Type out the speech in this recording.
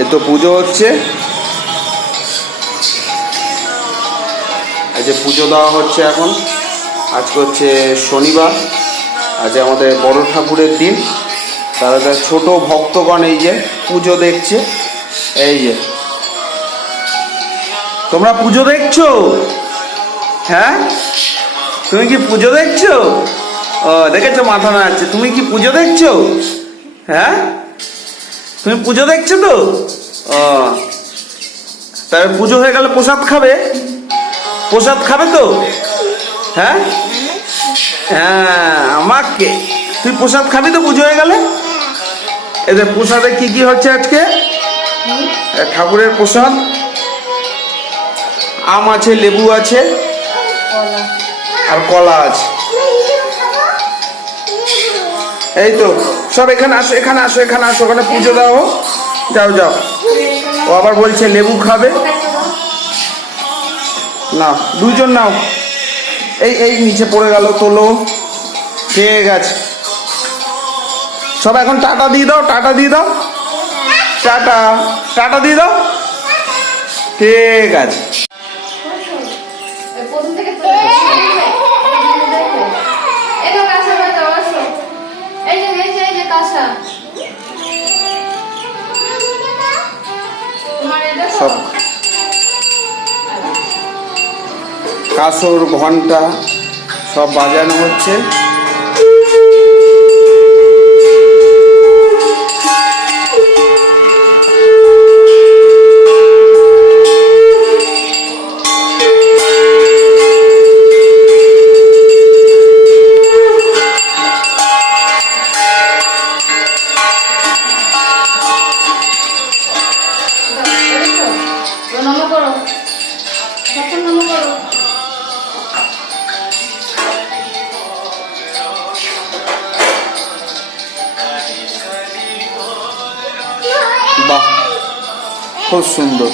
এই তো পুজো হচ্ছে, এই যে পুজো দেওয়া হচ্ছে এখন। আজকে হচ্ছে শনিবার, আজ আমাদের বড় ঠাকুরের দিন। তারা ছোট ভক্তগণ এই যে পুজো দেখছে। এই যে তোমরা পুজো দেখছো? হ্যাঁ, তুমি কি পুজো দেখছো? ও দেখেছো, মাথা নাড়ছে। তুমি কি পুজো দেখছো? হ্যাঁ, তুমি পুজো দেখছো তো? ও, তাহলে পুজো হয়ে গেলে প্রসাদ খাবে? প্রসাদ খাবে তো? হ্যাঁ হ্যাঁ, আমাকে তুই প্রসাদ খাবি তো পুজো হয়ে গেলে? এদের প্রসাদে কি কি হচ্ছে আজকে? ঠাকুরের প্রসাদ আম আছে, লেবু আছে, আর কলা আছে। এই তো সব এখানে আসো, এখানে আসো, এখানে আসো, ওখানে পুজো দাও। যাও যাও। ও আবার বলছে লেবু খাবে না। দুইজন নাও। এই এই নিচে পড়ে গেল, তোলো। ঠিক আছে, সব এখন টাটা দিয়ে দাও, টাটা দিয়ে দাও, টাটা, টাটা দিয়ে দাও। ঠিক আছে। সব কাসর ঘন্টা সব বাজানো হচ্ছে। বাহ, খুব সুন্দর।